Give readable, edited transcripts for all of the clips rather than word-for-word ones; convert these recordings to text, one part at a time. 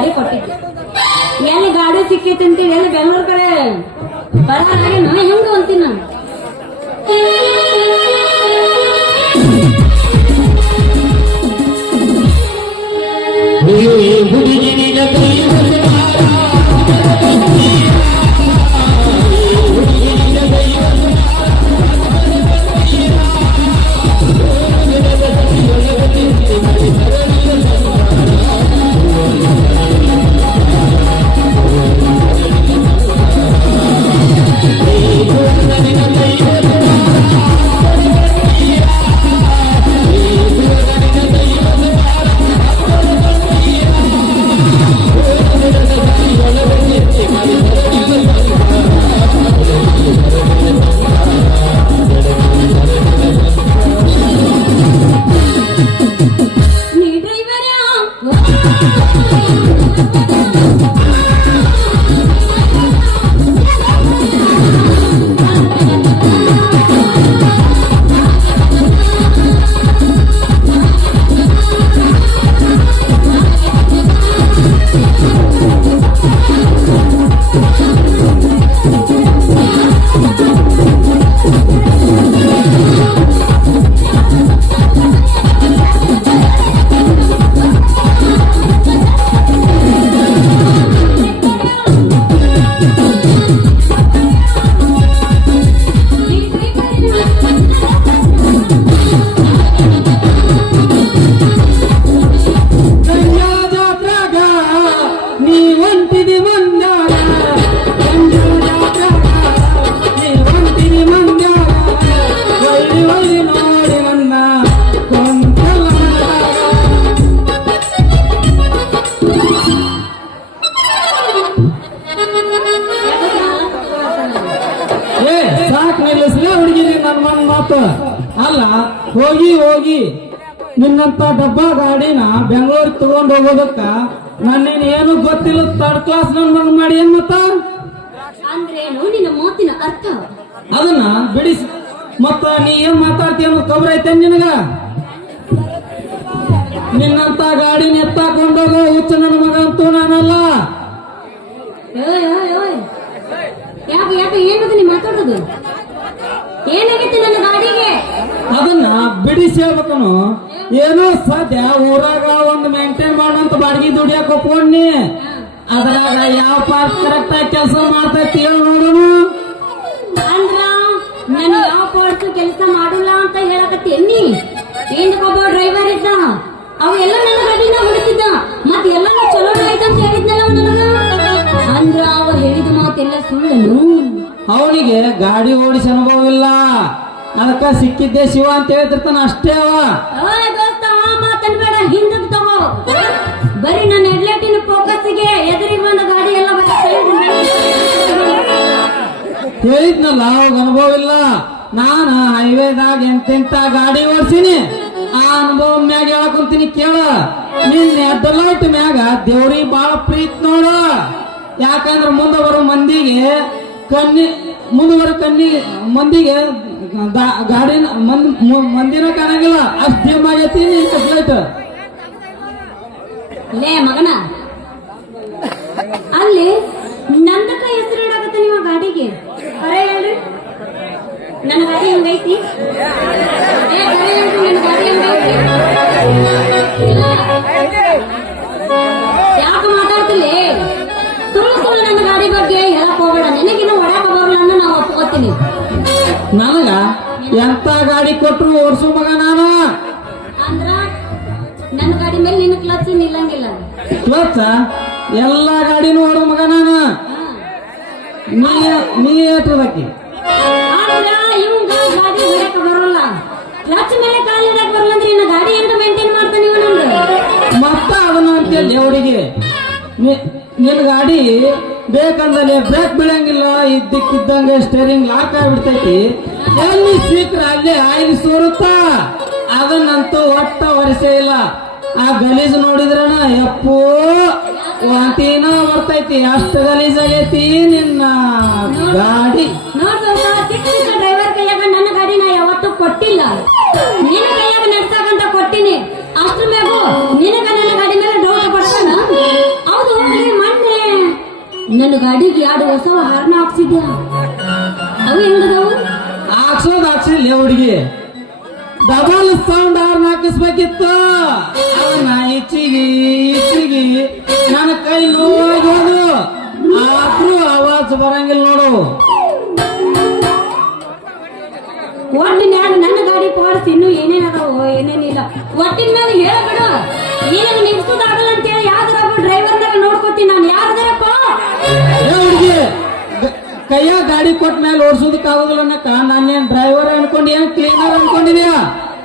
ಗಾಡಿ ಕೊಟ್ಟಿದ್ದೆ. ಎಲ್ಲಿ ಗಾಡಿ ಸಿಕ್ಕೈತಿ ಅಂತೇಳಿ ಎಲ್ಲಿ ಬೆಂಗಳೂರು ಕಡೆ ಬರೋಣ ಹೆಂಗ ಅಂತೀನಿ ನಾನು. ಅಲ್ಲ ಹೋಗಿ ಹೋಗಿ ನಿನ್ನಂತ ಡಬ್ಬಾ ಗಾಡಿನ ಬೆಂಗಳೂರಿಗೆ ತಗೊಂಡ್ ಹೋಗೋದಕ್ಕ ನನ್ನೇನು ಏನು ಗೊತ್ತಿಲ್ಲ ಥರ್ಡ್ ಕ್ಲಾಸ್ ನನ್ ಮಗ ಮಾಡಿ ಏನ್ ಮತ್ತ ಅಂದ್ರೇನು ನಿನ್ನ ಮಾತಿನ ಅರ್ಥ? ಅದನ್ನ ಬಿಡಿಸಿ ಮತ್ತ ನೀ ಏನ್ ಮಾತಾಡ್ತೀಯ ಅನ್ನೋ ಖಬರ್ ಐತೆ ನಿನಗ? ನಿನ್ನಂತ ಗಾಡಿನ ಎತ್ತಾಕೊಂಡೋಗೋ ಹುಚ್ಚ ನನ್ನ ಮಗ ಅಂತೂ ನಾನಲ್ಲ. ಯಾಕೆ ಯಾಕೆ ಏನದು ನೀ ಮಾತಾಡೋದು? ಏನಾಗೈತಿ ನನ್ನ ಗಾಡಿಗೆ? ಅದನ್ನ ಬಿಡಿಸಿ ಹೇಳ್ಬೇಕನು. ಏನೋ ಸದ್ಯ ಊರಾಗ ಒಂದು ಮೇಂಟೈನ್ ಮಾಡುವಂತ ಬಾಡಿಗೆ ದುಡಿಯಾಕ ಒಪ್ಕೊಂಡಿ, ಅದ್ರಾಗ ಯಾವ ಪಾರ್ಟ್ ಕರೆಕ್ಟ್ ಆಗಿ ಕೆಲಸ ಮಾಡ್ತೈತಿ ಹೇಳ ನೋಡೋಣ. ಅಂದ್ರ ನಾನು ಯಾವ ಪಾರ್ಟ್ ಕೆಲಸ ಮಾಡಲ್ಲ ಅಂತ ಹೇಳಕತ್ತಿ ಎನ್ನಿ? ಒಬ್ಬ ಡ್ರೈವರ್ ಇದ್ದ, ಅವ ಎಲ್ಲ ನನ್ನ ಗಾಡಿನ ಹೊಡಿತಿದ್ದ, ಮತ್ ಎಲ್ಲ ಚಲೋ ಆಯ್ತು ಅಂತ ಹೇಳಿದ್ನಲ್ಲ ನನಗ. ಅಂದ್ರ ಅವ ಹೇಳಿದ ಮಾತೆಲ್ಲ ಸುಳ್ಳನು? ಅವನಿಗೆ ಗಾಡಿ ಓಡಿಸಿ ಅನುಭವ ಇಲ್ಲ, ಅದಕ್ಕ ಸಿಕ್ಕಿದ್ದೆ ಶಿವ ಅಂತ ಹೇಳ್ತಿರ್ತಾನ ಅಷ್ಟೇ. ದೋಸ್ತ ಮಾತನ್ಬೇಡ, ಹಿಂದಕ್ಕೆ ತಗೋ. ಬರೀ ನನ್ನ ಹೆಡ್ಲೈಟಿನ ಫೋಕಸ್ಗೆ ಎದುರಿಗೆ ಬಂದ ಗಾಡಿ ಎಲ್ಲ ಹೇಳಿದ್ನಲ್ಲ ಅವಾಗ ಅನುಭವ ಇಲ್ಲ. ನಾನು ಹೈವೇದಾಗ ಎಂತೆಂತ ಗಾಡಿ ಓಡಿಸಿನಿ, ಆ ಅನುಭವ ಮ್ಯಾಗ ಹೇಳಕೊಂತೀನಿ ಕೇಳ. ನಿನ್ನ ಹೆಡ್ಲೈಟ್ ಮ್ಯಾಗ ದೇವ್ರಿಗೆ ಬಾಳ ಪ್ರೀತಿ ನೋಡು. ಯಾಕಂದ್ರ ಮುಂದೆ ಬರೋ ಮಂದಿಗೆ ಮಂದಿಗೆ ಗಾಡಿನ ಮಂದಿನ ಕಾಣಂಗಿಲ್ಲ, ಅಷ್ಟು ಡಿಮ್ ಆಗೈತಿ ಹೆಡ್ಲೈಟ್. ಲೇ ಮಗನ, ಅಲ್ಲಿ ನಂದಕ ಹೆಸರು ಇಡಾಕತ್ತ ನಿಮ್ಮ ಗಾಡಿಗೆ? ಅರೆ ಹೇಳ್ರಿ, ನನ್ನ ಗಾಡಿ ಹೆಂಗೈತಿ? ಯಾಕೆ ಮಾತಾಡ್ತಿಲ್ಲ? ಸುಳ್ಳು ಸುಳ್ಳು ನನ್ನ ಗಾಡಿ ಬಗ್ಗೆ ಹೇಳಕ್ ಹೋಗ್ಬೇಡ. ನಿನಗಿನ್ನ ಹೊಡ್ಯಾಕ ಬರಲ್ಲ ಅನ್ನೋ ನಾವು ಒಪ್ಕೋತೀನಿ. ನನಗ ಎಂತ ಗಾಡಿ ಕೊಟ್ರು ಓಡಿಸೋ ಮಗ ನಾನು. ಅಂದ್ರ ನನ್ನ ಗಾಡಿ ಮೇಲೆ ನಿನ್ನ ಕ್ಲಚ್ ನಿಲ್ಲಂಗಿಲ್ಲ. ಕ್ಲಚ್ ಎಲ್ಲಾ ಗಾಡಿನೂ ಓಡೋ ಮಗ ನಾನು. ನೀ ಏಟದಕ್ಕಿ ಆದ್ರ ಇವಂಗ ಗಾಡಿ ಹೊಡ್ಯಾಕ ಬರೋಲ್ಲ, ಕ್ಲಚ್ ಮೇಲೆ ಕಾಲ್ ಇಡಕ್ ಬರಲ್ಲ ಅಂದ್ರೆ ಇನ್ನ ಗಾಡಿ ಹೆಂಗ ಮೇಂಟೈನ್ ಮಾಡ್ತಾನೆ ಇವ ನಂದು? ಮತ್ತ ಅದನ್ನ ಅಂತೇಳಿ ಅವರಿಗೆ ನಿನ್ ಗಾಡಿ ಬೇಕಂದ್ರೆ ಬ್ರೇಕ್ ಬೀಳಂಗಿಲ್ಲ, ಇದ್ದಕ್ಕಿದ್ದಂಗೆ ಸ್ಟೇರಿಂಗ್ ಲಾಕ್ ಆಗಿಬಿಡ್ತೈತಿ. ಎಲ್ಲಿ ಸೀಕ್ರ ಅಲ್ಲೇ ಆಯ್ದು ಸೋರುತ್ತಾ, ಅದನ್ನಂತೂ ಒಟ್ಟ ಒರೆಸೇ ಇಲ್ಲ. ಆ ಗಲೀಜು ನೋಡಿದ್ರಣ ಯಪ್ಪೋ ವಾಂತಿನ ಬರ್ತೈತಿ, ಅಷ್ಟು ಗಲೀಜಾಗೈತಿ ನಿನ್ನ ಗಾಡಿ. ಡ್ರೈವರ್ ಕೈಯಾಗ ನನ್ನ ಗಾಡಿ ನಾ ಯಾವತ್ತೂ ಕೊಟ್ಟಿಲ್ಲ, ನಿನ್ನ ಕೈಯಾಗ ನಡ್ಸಾಕಂತ ಕೊಟ್ಟಿನಿ. ಅಷ್ಟ್ರ ಮ್ಯಾಗು ನಿನಗ ನನ್ನ ಗಾಡಿ ಮೇಲೆ ಡೌಟ್ ಬರ್ತಾನ? ಹೌದು ನನ್ನ ಗಾಡಿಗೆ ಎರಡು ಹೊಸ ಹಾರ್ನ ಹಾಕ್ಸಿದ್ದ ಅವು ಹೆಂಗದವು ಹಾಕ್ಸಿಲ್ಲ ಹುಡುಗಿ ಡಬಲ್ ಸೌಂಡ್ ಹಾರ್ನ್ ಹಾಕಿಸ್ಬೇಕಿತ್ತು ಅವನ್ನ ಇಚ್ಚಿಗಿ ನನ್ನ ಕೈ ನೋವಾಗೋದು ಆದ್ರೂ ಆವಾಜ್ ಬರಂಗಿಲ್ಲ ನೋಡು. ಒಟ್ಟಿನ್ಯಾಗ ನನ್ನ ಗಾಡಿ ಪಾಡ್ಸ್ ಇನ್ನು ಏನೇನ್ ಅದಾವ ಏನೇನಿಲ್ಲ ಒಟ್ಟಿನ ಮೇಲೆ ಹೇಳಬೇಡ ನೀನು ನಿಲ್ಸೋದಾಗಲ್ಲ ಅಂತೇಳಿ ಯಾವ್ದಾರ ಡ್ರೈವರ್ನಾಗ ನೋಡ್ಕೊತೀನಿ ನಾನು ಯಾರ್ದಾರಪ್ಪ ಹುಡುಗಿ ಕೈಯಾಗ ಗಾಡಿ ಕೊಟ್ಟ ಮೇಲೆ ಓಡಿಸೋದಕ್ಕಾಗೋದಿಲ್ಲ ಅನ್ನಕ್ಕ ನಾನೇನ್ ಡ್ರೈವರ್ ಅನ್ಕೊಂಡು ಏನ್ ಕ್ಲೀನರ್ ಅನ್ಕೊಂಡಿದ್ಯಾ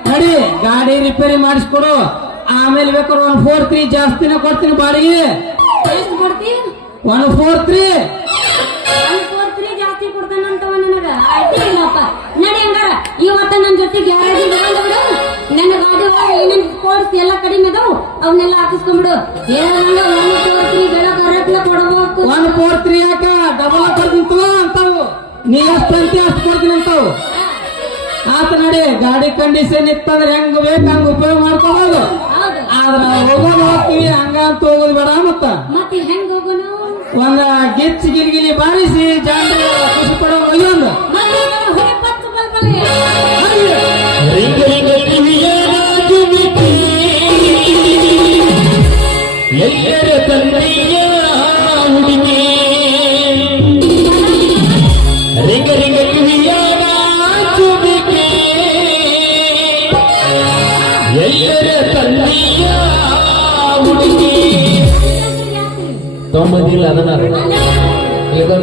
ನಡಿ ಗಾಡಿ ರಿಪೇರಿ ಮಾಡಿಸ್ಕೊಡು ಆಮೇಲೆ ಬೇಕಾದ್ರೆ 143 ಜಾಸ್ತಿನ ಕೊಡ್ತೀನಿ ಬಾಡಿಗೆ. ಎಷ್ಟು ಕೊಡ್ತೀವಿ 143 ಜಾಸ್ತಿ ಕೊಡ್ತಾನಂತವ ನನಗ ಆಯ್ತು ಇಲ್ಲಪ್ಪ ನಡಿ ಹಂಗಾರ ಇವತ್ತ ನನ್ನ ಜೊತೆ ಗ್ಯಾರೇಜ್ ನನ್ನ ಗಾಡಿ ಏನೇನ್ ಸ್ಪೋರ್ಟ್ಸ್ ಎಲ್ಲ ಕಡಿಮೆ ಅದಾವು ಅವನ್ನೆಲ್ಲ ಹಾಕಿಸ್ಕೊಂಡ್ಬಿಡು ಏನಂಗ 143 ಬೆಳಗ್ಗೆ ಕೊಡಬೇಕು 143 ಯಾಕ ಡಬಲ್ ಕೊಡ್ತೀನಿ ಅಂತಾವು ನೀ ಎಷ್ಟು ಅಂತೀಯ ಅಷ್ಟು ಕೊಡ್ತೀನಿ ಅಂತಾವು. ಆತ ನಡಿ ಗಾಡಿ ಕಂಡೀಷನ್ ಇತ್ತಂದ್ರೆ ಹೆಂಗ್ ಬೇಕು ಹಂಗ ಉಪಯೋಗ ಮಾಡ್ಕೋಬಹುದು ಹೌದು ಆದ್ರ ಹೋಗೋದು ಹೋಗ್ತೀವಿ ಹಂಗ ಅಂತ ಹೋಗೋದು ಬೇಡ ಮತ್ತೆ ಹೆಂಗ್ ಹೋಗೋಣ ಒಂದ ಗಿಚ್ಚಿ ಗಿಲಿಗಿಲಿ ಬಾರಿಸಿ ಜಾಂಡ್ರಿ ಖುಷಿ ಪಡೋ ಒಯ್ಯೊಂದು ಮತ್ತೆ ಹೊಡೆ ಪತ್ತು ಬಲ್ಬಲ್ಲಿ ರಿಂಗ ರಿಂಗ ಕಿವಿಯ ರಾಜುವಿಕೆ ಎಲ್ಲರ ತಂದೆಯ ಹುಡುಗಿ ರಿಂಗ ರಿಂಗ ಕಿವಿಯ ರಾಜುವಿಕೆ ಎಲ್ಲರ ತಂದೆಯ ಹುಡುಗಿ ತೊಂಬಂದಿಲ್ಲ ಅದನ್ನ ಮಳೆಗಾಲ